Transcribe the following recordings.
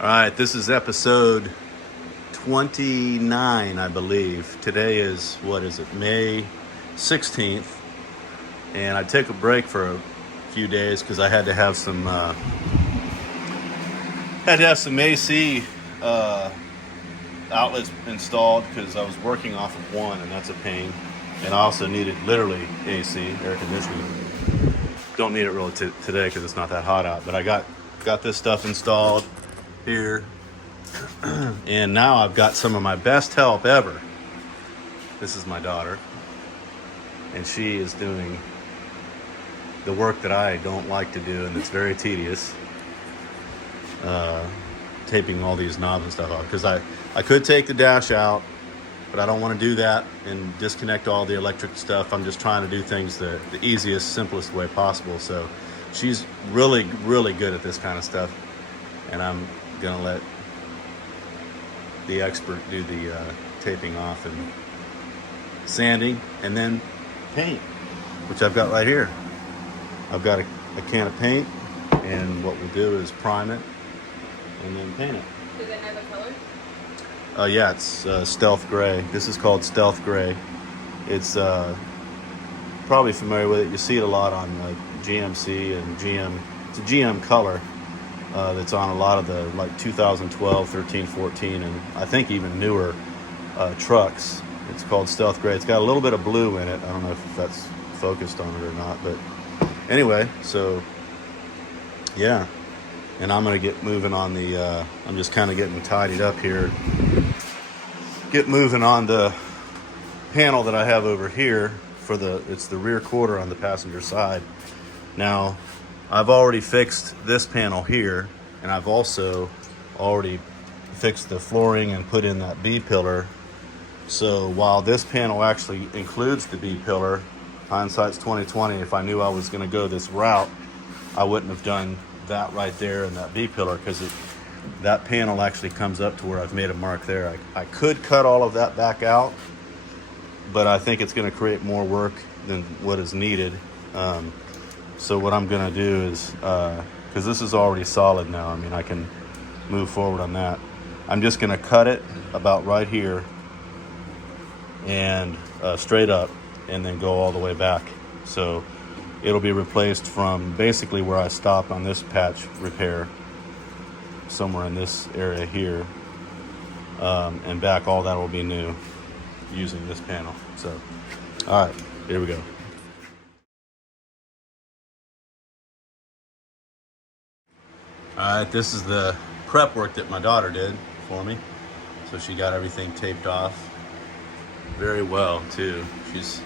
All right, this is episode 29, I believe. Today is, May 16th. And I took a break for a few days because I had to have some AC outlets installed because I was working off of one, and that's a pain. And I also needed literally AC, air conditioning. Don't need it really today because it's not that hot out. But I got this stuff installed here, and now I've got some of my best help ever. This is my daughter, and she is doing the work that I don't like to do, and it's very tedious. Taping all these knobs and stuff off, because I could take the dash out, but I don't want to do that and disconnect all the electric stuff. I'm just trying to do things the easiest, simplest way possible. So she's really, really good at this kind of stuff, and I'm gonna let the expert do the taping off and sanding, and then paint, which I've got right here. I've got a can of paint, and what we'll do is prime it and then paint it. Does it have a color? Yeah, it's stealth gray. This is called stealth gray. It's probably familiar with it. You see it a lot on GMC and GM. It's a GM color that's on a lot of the 2012, 13, 14, and I think even newer trucks. It's called stealth gray. It's got a little bit of blue in it. I don't know if that's focused on it or not, but anyway, so yeah. And I'm going to get moving on the, I'm just kind of getting tidied up here. Get moving on the panel that I have over here it's the rear quarter on the passenger side. Now, I've already fixed this panel here, and I've also already fixed the flooring and put in that B-pillar. So while this panel actually includes the B-pillar, hindsight's 2020, if I knew I was going to go this route, I wouldn't have done that right there and that B-pillar, because that panel actually comes up to where I've made a mark there. I could cut all of that back out, but I think it's going to create more work than what is needed. So what I'm going to do is, because this is already solid now, I mean, I can move forward on that. I'm just going to cut it about right here and straight up, and then go all the way back. So it'll be replaced from basically where I stopped on this patch repair, somewhere in this area here, and back. All that will be new using this panel. So, all right, here we go. All right, this is the prep work that my daughter did for me. So she got everything taped off very well too. She's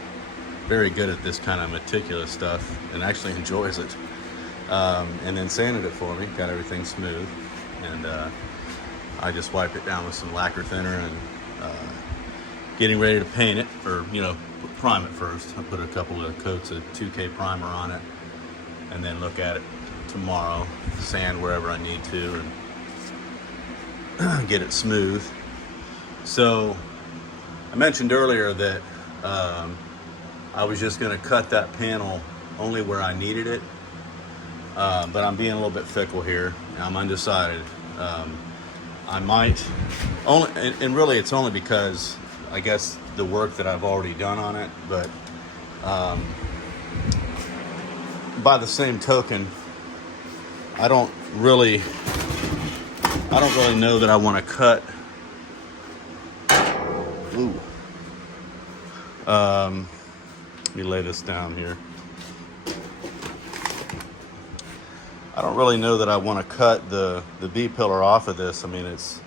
very good at this kind of meticulous stuff and actually enjoys it. And then sanded it for me, got everything smooth, and I just wiped it down with some lacquer thinner and getting ready to paint it, or prime it first. I put a couple of coats of 2K primer on it, and then look at it tomorrow, sand wherever I need to, and get it smooth. So I mentioned earlier that I was just going to cut that panel only where I needed it, but I'm being a little bit fickle here. I'm undecided. I might only, and really it's only because I guess the work that I've already done on it, but by the same token, I don't really know that I want to cut. Ooh. Let me lay this down here. I don't really know that I want to cut the B-pillar off of this. I mean, it's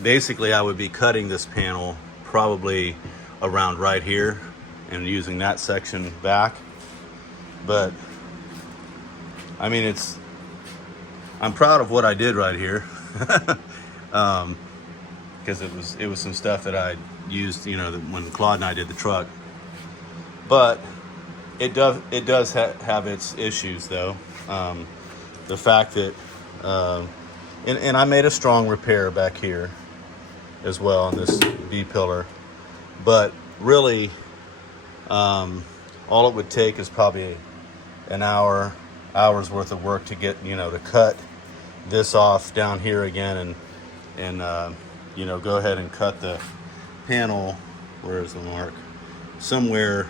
basically, I would be cutting this panel probably around right here and using that section back. But I mean, I'm proud of what I did right here. Because it was some stuff that I used, when Claude and I did the truck. But it does have its issues, though. The fact that, and I made a strong repair back here as well on this B-pillar, but really, all it would take is probably an hour's worth of work to get, to cut this off down here again and you know, go ahead and cut the panel. Where is the mark? Somewhere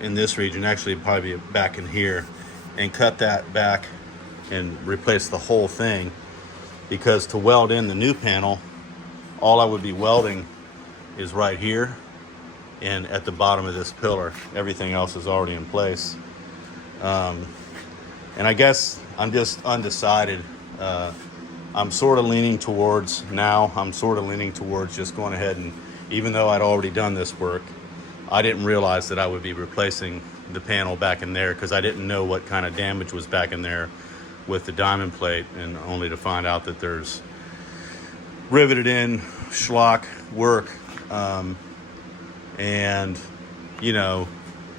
in this region, actually probably back in here, and cut that back and replace the whole thing, because to weld in the new panel, all I would be welding is right here and at the bottom of this pillar. Everything else is already in place. And I guess I'm just undecided. I'm sort of leaning towards just going ahead and, even though I'd already done this work, I didn't realize that I would be replacing the panel back in there, because I didn't know what kind of damage was back in there with the diamond plate, and only to find out that there's riveted in schlock work. And you know,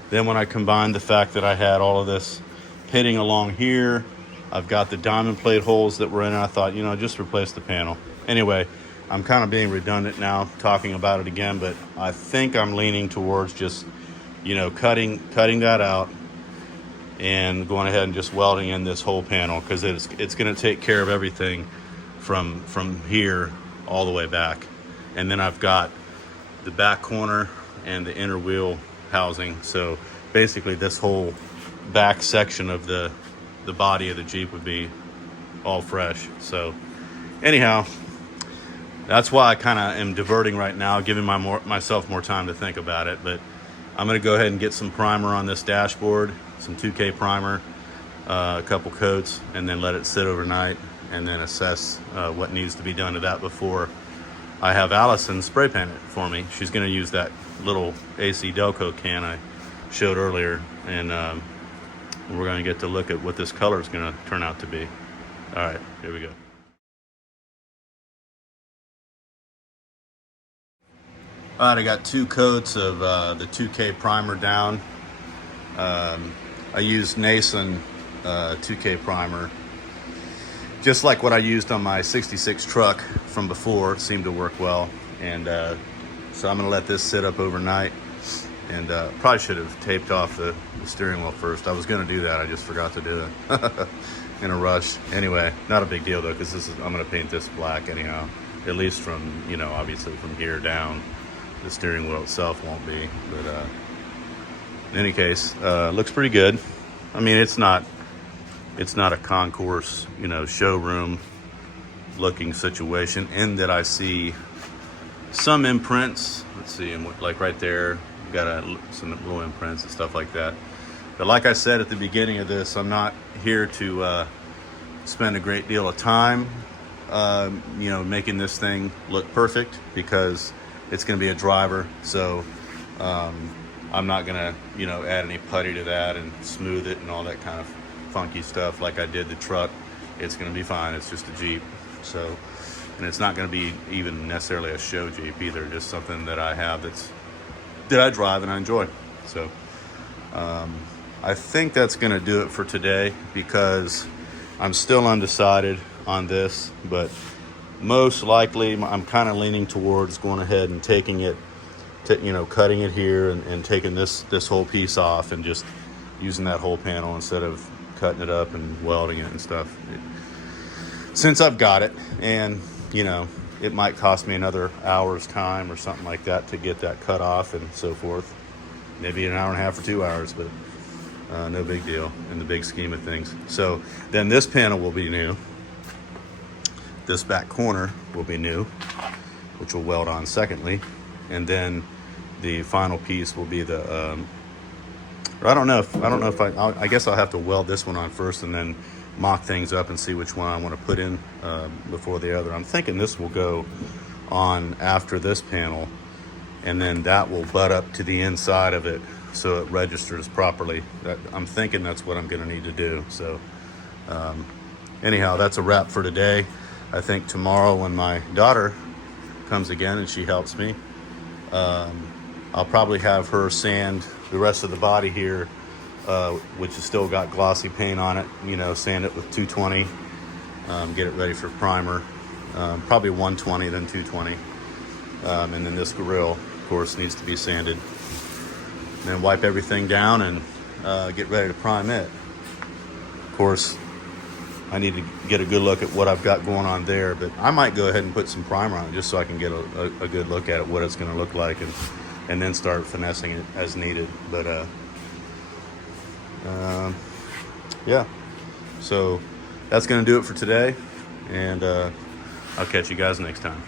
then when I combined the fact that I had all of this pitting along here, I've got the diamond plate holes that were in it, I thought, you know, just replace the panel. Anyway, I'm kind of being redundant now talking about it again, but I think I'm leaning towards just, you know, cutting that out and going ahead and just welding in this whole panel, because it's going to take care of everything from here all the way back. And then I've got the back corner and the inner wheel housing. So basically this whole back section of the body of the Jeep would be all fresh. So anyhow, that's why I kind of am diverting right now, giving myself more time to think about it. But I'm going to go ahead and get some primer on this dashboard, some 2K primer, a couple coats, and then let it sit overnight, and then assess what needs to be done to that before I have Allison spray paint it for me. She's going to use that little AC Delco can I showed earlier, and we're going to get to look at what this color is going to turn out to be. All right, here we go. All right, I got 2 coats of the 2K primer down. I used Nason 2K primer, just like what I used on my 66 truck from before. It seemed to work well. And so I'm gonna let this sit up overnight, and probably should have taped off the steering wheel first. I was gonna do that, I just forgot to do it in a rush. Anyway, not a big deal though, because I'm gonna paint this black anyhow, at least from, you know, obviously from here down. The steering wheel itself won't be, but in any case, looks pretty good. I mean, it's not a concourse, you know, showroom looking situation, in that I see some imprints. Let's see, like right there, got some little imprints and stuff like that. But like I said at the beginning of this, I'm not here to spend a great deal of time, you know, making this thing look perfect, because it's going to be a driver. So I'm not going to, you know, add any putty to that and smooth it and all that kind of funky stuff like I did the truck. It's going to be fine. It's just a Jeep. So, and it's not going to be even necessarily a show Jeep either, just something that I have that I drive and I enjoy. So I think that's going to do it for today, because I'm still undecided on this, but most likely I'm kind of leaning towards going ahead and taking it to, you know, cutting it here and taking this whole piece off and just using that whole panel instead of cutting it up and welding it and stuff. Since I've got it, and you know, it might cost me another hour's time or something like that to get that cut off and so forth. Maybe an hour and a half or 2 hours, but no big deal in the big scheme of things. So then this panel will be new. This back corner will be new, which will weld on secondly, and then the final piece will be the. I don't know if I guess I'll have to weld this one on first, and then mock things up and see which one I want to put in before the other. I'm thinking this will go on after this panel, and then that will butt up to the inside of it so it registers properly. I'm thinking that's what I'm going to need to do. So anyhow, that's a wrap for today. I think tomorrow, when my daughter comes again and she helps me, I'll probably have her sand the rest of the body here, which has still got glossy paint on it, you know, sand it with 220, get it ready for primer, probably 120, then 220. And then this grill, of course, needs to be sanded. And then wipe everything down and get ready to prime it. Of course, I need to get a good look at what I've got going on there. But I might go ahead and put some primer on it just so I can get a good look at it, what it's going to look like, and then start finessing it as needed. But yeah, so that's going to do it for today, and I'll catch you guys next time.